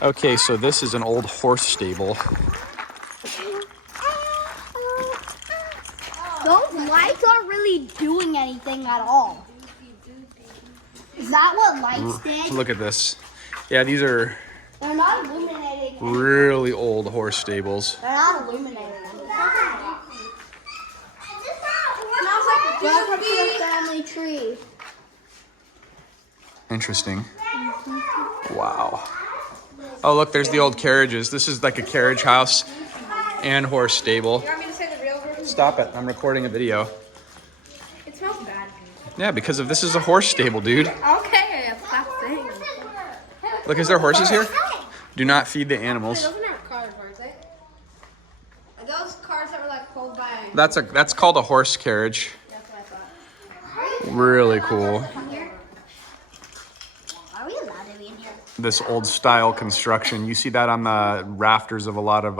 Okay, so this is an old horse stable. Those lights aren't really doing anything at all. Is that what lights did? Look at this. Yeah, these are They're not illuminating anything. really old horse stables. They're not illuminating anything. Welcome to the family tree. Interesting. Wow. Oh, look, there's the old carriages. This is like a carriage house and horse stable. You want me to say the real version? Stop it. I'm recording a video. It smells bad. Yeah, because of this is a horse stable, dude. Okay, stop saying it. Look, is there horses here? Do not feed the animals. Those are not cars, are they? Are those cars that were like pulled by? That's called a horse carriage. That's what I thought. Really cool. Are we allowed to be in here? This old style construction. You see that on the rafters of a lot of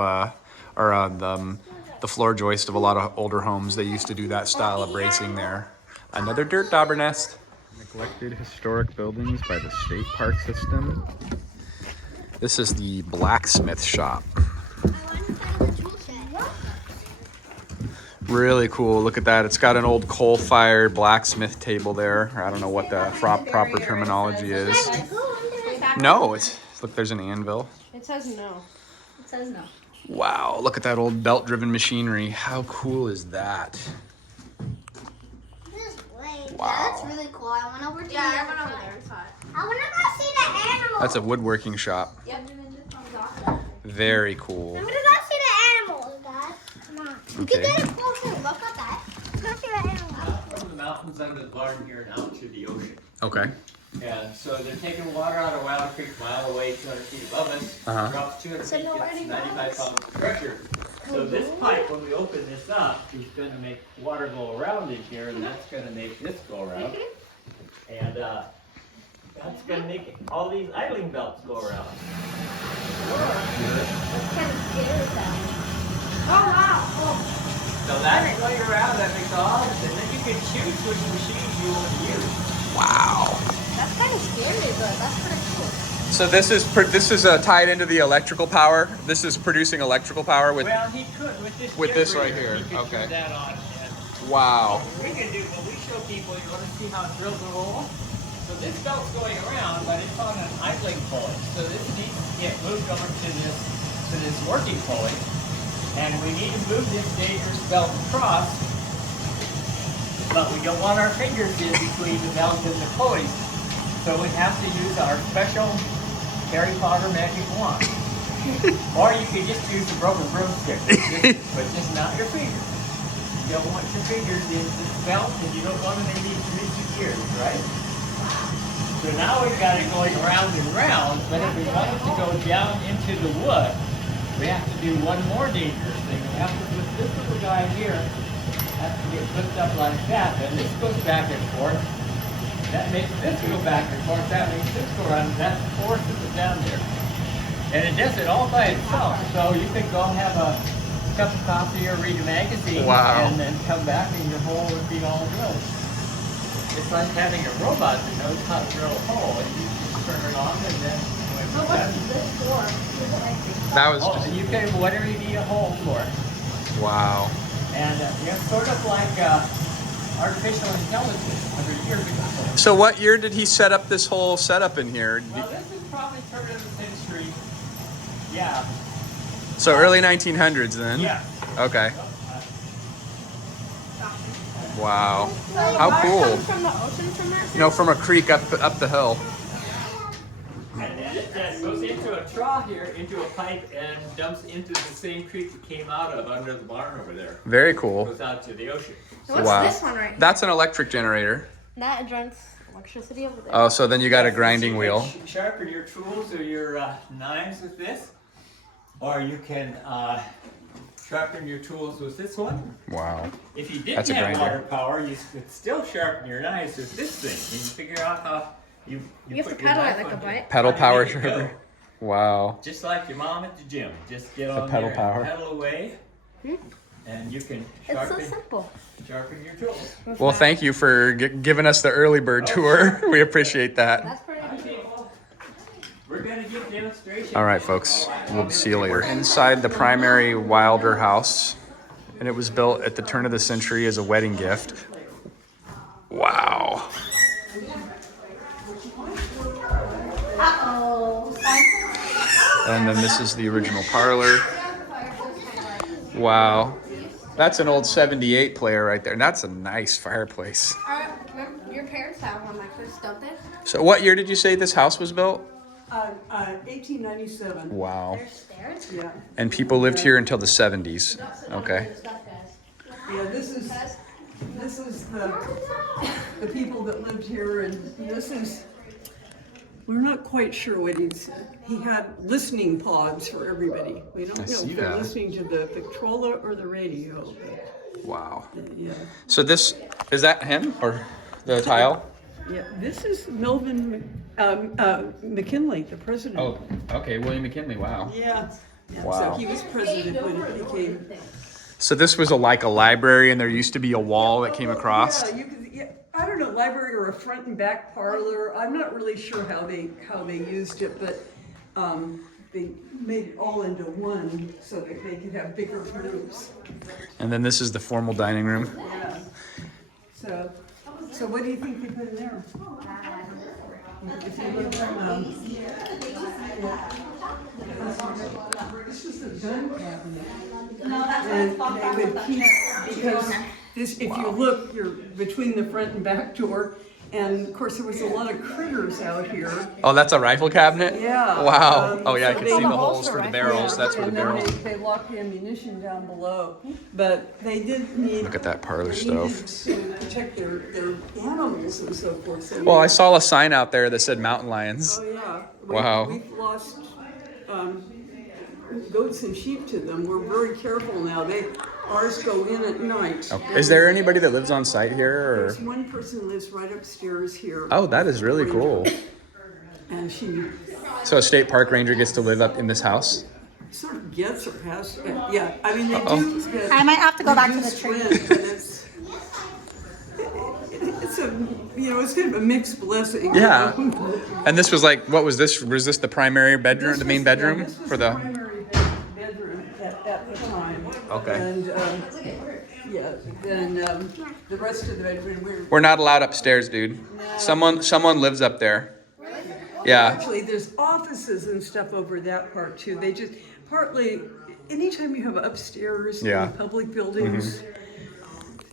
the floor joist of a lot of older homes. They used to do that style of bracing there. Another dirt dauber nest. Neglected historic buildings by the state park system. This is the blacksmith shop. Really cool. Look at that. It's got an old coal-fired blacksmith table there. I don't know what the proper terminology is. No, look, there's an anvil. It says no. It says no. Wow, look at that old belt-driven machinery. How cool is that? This is great. Wow. Yeah, that's really cool. I went over to Yeah, I went over there and saw it. I want to go see the animals. That's a woodworking shop. Yep. Very cool. I'm going to go see the animals, guys. Come on. You Okay. can get a closer look at that. Go see the animals. From the mountains under the barn here and out to the ocean. Okay. And so they're taking water out of Wild Creek a mile away, 200 feet above us. Uh-huh. Drops 200 feet, no gets any 95 pounds of pressure. So this pipe, when we open this up, is going to make water go around in here, and that's going to make this go around. And that's going to make all these idling belts go around. Oh wow. So that's going around, that makes all this, and then you can choose which machines you want to use. Wow. That's kind of scary, but that's pretty cool. So this is tied into the electrical power. This is producing electrical power with. Well, he could with this right generator, here. he could Okay. turn that on. And Wow. we can do when we show people. You want to see how it drills a hole? So this belt's going around, but it's on an idling pulley. So this needs to get moved over to this working pulley, and we need to move this dangerous belt across. But we don't want our fingers in between the belt and the pulley, so we have to use our special Harry Potter magic wand. Or you can just use a broken broomstick, but just not your fingers. You don't want your fingers in this belt, and you don't want them in these rigid gears, right? So now we've got it going round and round, but if we want it to go down into the wood, we have to do one more dangerous thing. We have to put this little guy here, has to get flipped up like that, and this goes back and forth. That makes this go back and forth, that makes this go around, that forces it down there. And it does it all by itself, so you can go have a cup of coffee or read a magazine, Wow. and then come back and your hole would be all drilled. It's like having a robot that knows how to drill a hole, and you just turn it on and then So what is this for? That was oh, just you can whatever you need a hole for. wow. And sort of like artificial intelligence 100 years ago. So what year did he set up this whole setup in here? Well, this is probably turn of the century. Yeah. So early 1900s then. Yeah. Okay. Uh, Wow. So How water cool. comes from the ocean from that? No, from a creek up the hill. And then it goes into a trough here, into a pipe, and dumps into the same creek it came out of under the barn over there. Very cool. Goes out to the ocean. What's Wow. this one right here? That's an electric generator. That runs electricity over there. Oh, so then you got a grinding You wheel. can sharpen your tools or your knives with this, or you can sharpen your tools with this one. Wow. If you That's a didn't have grinder. water power, you could still sharpen your knives with this thing. And you figure out how you You have put to your pedal it knife like a on bike. Pedal how you power make it go. sharpener. Wow. Just like your mom at the gym. Just get The on pedal there power. and pedal away, and you can It's so sharpen, simple. sharpen your tools. Well, thank you for giving us the early bird tour. We appreciate that. That's pretty Hi, cool. people. We're gonna give demonstration. All right, folks. We'll see you later. Inside the primary Wilder house, and it was built at the turn of the century as a wedding gift. Wow. And then this is the original parlor. Wow. That's an old 78 player right there. And that's a nice fireplace. Your parents have one like this, don't they? So what year did you say this house was built? 1897. Wow. Stairs? Yeah. And people lived here until the 70s. Okay. Yeah, this is the people that lived here, and this is, we're not quite sure what he had listening pods for everybody. We don't know see if they're that. listening to the Victrola or the radio. Wow. But, yeah. So this, is that him or the tile? Yeah, this is Melvin McKinley, the president. Oh, okay. William McKinley. Wow. Yeah. Wow. So he was president when it became. So this was like a library, and there used to be a wall that came across. Yeah, you could. Yeah, I don't know, library or a front and back parlor. I'm not really sure how they used it, but they made it all into one so that they could have bigger rooms. And then this is the formal dining room. Yeah. So what do you think they put in there? If you look, this is a gun cabinet. And they would keep, because this, if you look, you're between the front and back door, and of course there was a lot of critters out here. Oh, that's a rifle cabinet? Yeah. Wow. Oh yeah, I so can they- see the holes for the barrels. That's where the And then barrels. they locked the ammunition down below, but they did need. Look at that parlor they stove. needed to protect their animals and so forth. So Well, I saw a sign out there that said mountain lions. Oh, yeah. Wow. We've lost goats and sheep to them. We're very careful now. Ours go in at night. Okay. Is there anybody that lives on site here, or? There's one person who lives right upstairs here. Oh, that is really cool. And she So a state park ranger gets to live up in this house? sort of gets or has, yeah, I mean, they do get. I might have to go back to the reduced tree. rent, but it's a, it's kind of a mixed blessing. Yeah. And this was like, what was this? Was this the primary bedroom, the main bedroom This was for the the? primary bedroom at the time. Okay. And, yeah, then the rest of the bedroom, We're not allowed upstairs, dude. Someone lives up there. Yeah. actually, there's offices and stuff over that part too. They just, partly, anytime you have upstairs Yeah. in public buildings,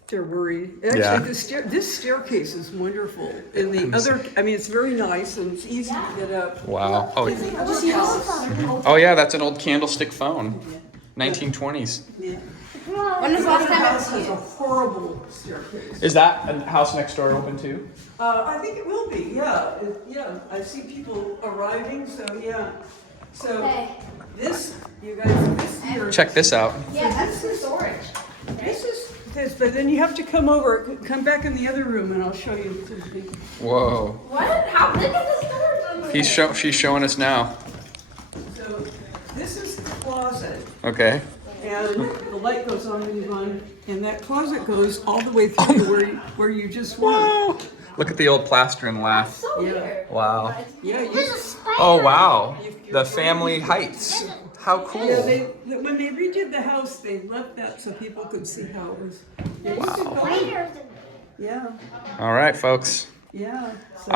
they're worried. Yeah. Actually, this staircase is wonderful. And the other, I mean, it's very nice and it's easy to get up. Wow. Oh, And the other house, oh yeah, that's an old candlestick phone. 1920s. yeah. When was the last time House has a horrible staircase. Is that a house next door open too? I think it will be, yeah. Yeah, I see people arriving, so yeah. So this, you guys, this here. Check this out. Yeah, that's the storage. But then you have to come come back in the other room and I'll show you. Whoa. What? How big is this storage? She's showing us now. So this is the closet. Okay. And the light goes on when you run, and that closet goes all the way through to where you just went. Whoa. Look at the old plaster and laugh. So weird. Wow. Yeah, Oh wow. The family heights. How cool. yeah. When they redid the house, they left that so people could see how it was. Wow. Yeah, All right, folks. yeah. So,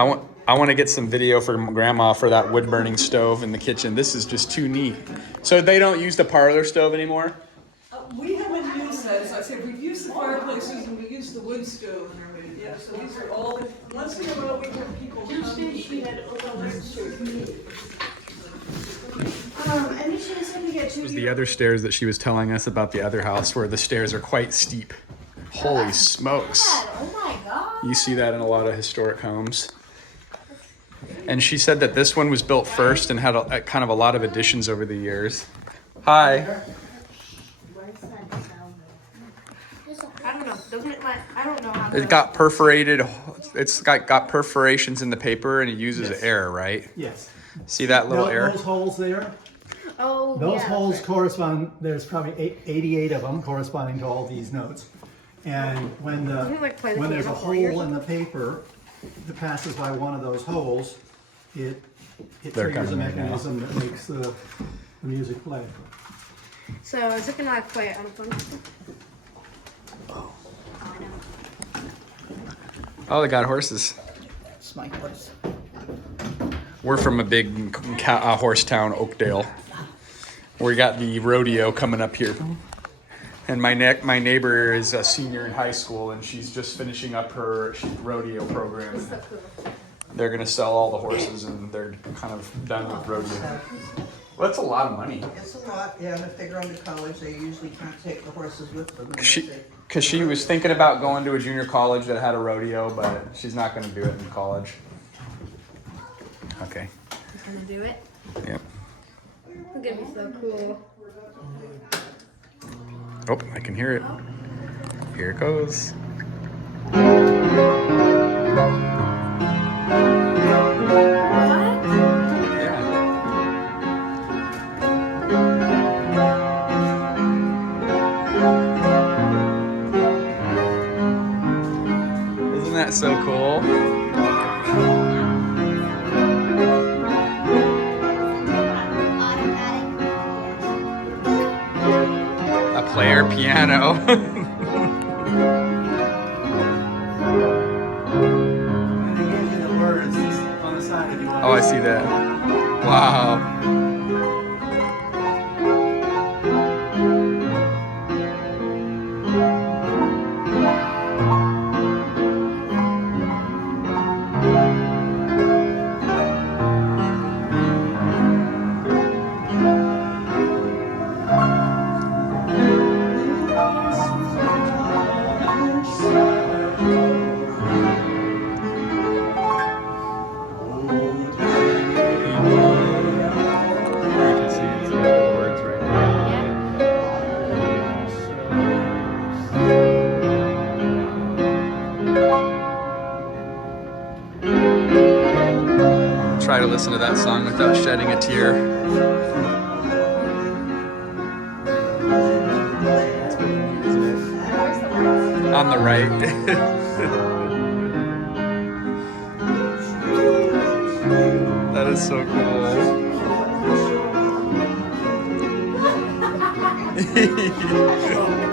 I want to get some video for Grandma for that wood burning stove in the kitchen. This is just too neat. So they don't use the parlor stove anymore? we haven't used that. As I said, we've used the fireplaces and we used the wood stove. Yeah, so these are all. Once in a while, we have people come. This was the other stairs that she was telling us about the other house where the stairs are quite steep. Holy smokes. Oh my god. You see that in a lot of historic homes. And she said that this one was built first and had kind of a lot of additions over the years. Hi. I don't know. Doesn't it like? I don't know how. It got perforated. It's got perforations in the paper and it uses air, right? Yes. See that little air? Those holes there, Oh, those yeah. holes correspond, there's probably 88 of them corresponding to all these notes. And when there's a hole in the paper that passes by one of those holes, it It They're triggers a coming right now. mechanism that makes the music play. So is it gonna like play on the phone? Oh, they got horses. It's my horse. We're from a big horse town, Oakdale. We got the rodeo coming up here. And my neighbor is a senior in high school, and she's just finishing up her rodeo program. They're gonna sell all the horses, and they're kind of done with rodeo. Well, that's a lot of money. It's a lot, yeah, and if they go into college, they usually can't take the horses with them. Because she was thinking about going to a junior college that had a rodeo, but she's not gonna do it in college. Okay. He's gonna do it. Yep. It's gonna be so cool. Oh, I can hear it. Here it goes. Isn't that so cool? A player piano. And they give you the words on the side if you want. Oh, I see that. Wow. Try to listen to that song without shedding a tear. On the right. That is so cool.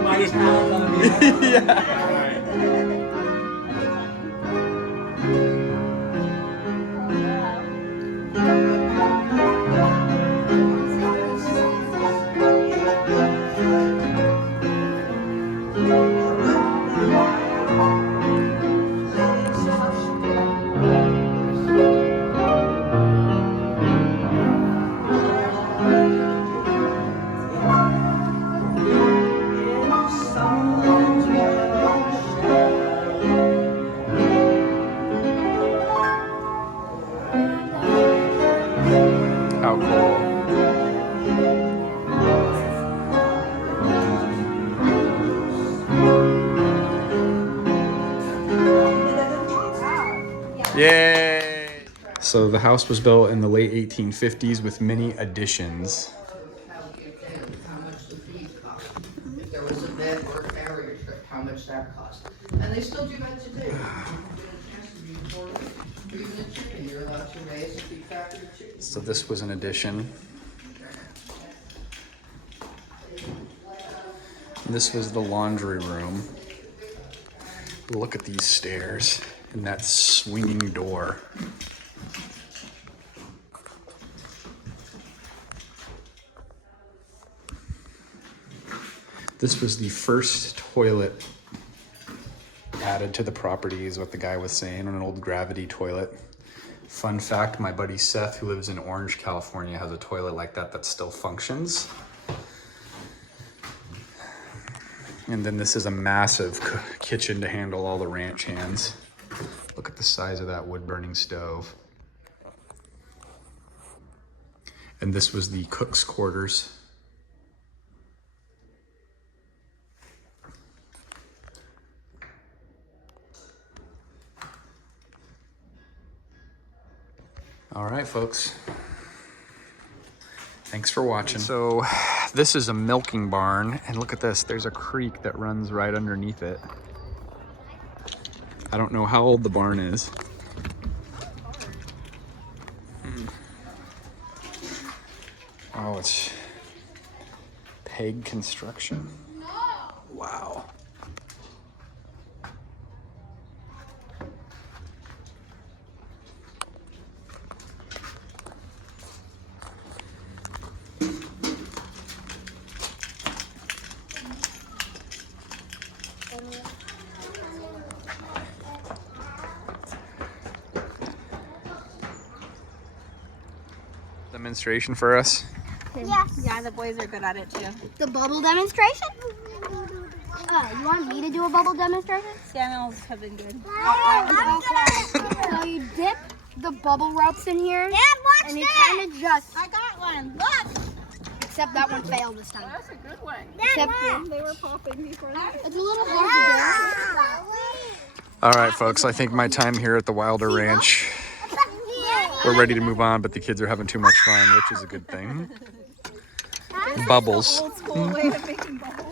My town on the other. Yeah. How cool. Yay! So the house was built in the late 1850s with many additions. How much the fees cost. If there was a bed or a carrier trip, how much that cost. And they still do that today. Even a chicken, you're allowed to raise and keep track of your chickens. So this was an addition. This was the laundry room. Look at these stairs and that swinging door. This was the first toilet added to the property, is what the guy was saying, an old gravity toilet. Fun fact, my buddy Seth, who lives in Orange, California, has a toilet like that that still functions. And then this is a massive kitchen to handle all the ranch hands. Look at the size of that wood burning stove. And this was the cook's quarters. All right, folks. Thanks for watching. So this is a milking barn, and look at this. There's a creek that runs right underneath it. I don't know how old the barn is. Oh, it's Peg Construction. Wow. Demonstration for us. Yes. Yeah, the boys are good at it too. The bubble demonstration? You want me to do a bubble demonstration? Samuel's have been good. So you dip the bubble ropes in here. Dad, watch and you kind of just, I got one. Look. except that one failed this time. That's a good one. Except They were popping before that. it's a little hard All right, folks, I think my time here at the Wilder Ranch, we're ready to move on, but the kids are having too much fun, which is a good thing. Bubbles. Old school way of making bubbles.